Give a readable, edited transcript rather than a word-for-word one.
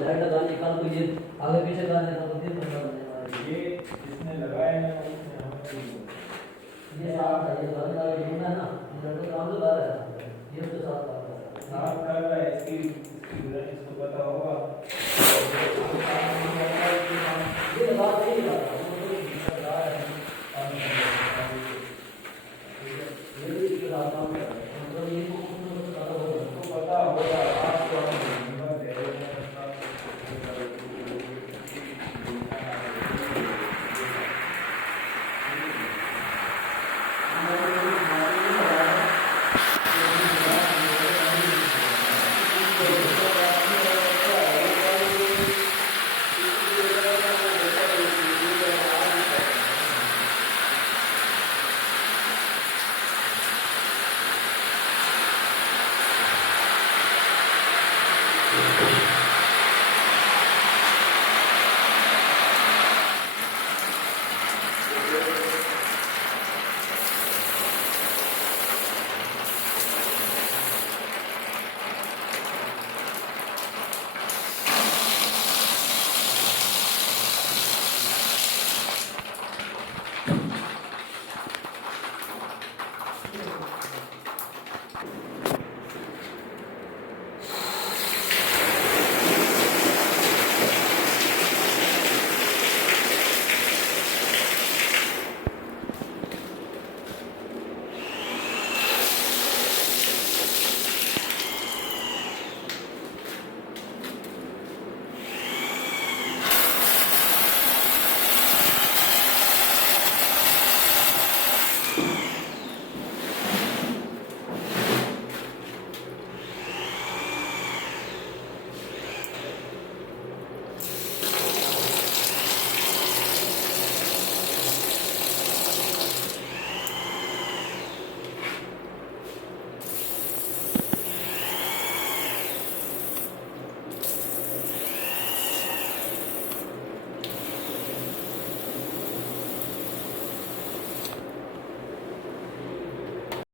Light लगाने का तो ये आगे पीछे लगाने का तो 3 घंटा लगने वाला है। ये जिसने लगाया है उसने हमें ये साथ है, ये लगाने वाला यूं है ना, ये तो काम तो कर रहा है, ये तो साथ कर रहा है। साफ कर रहा है, इसकी इसको पता होगा।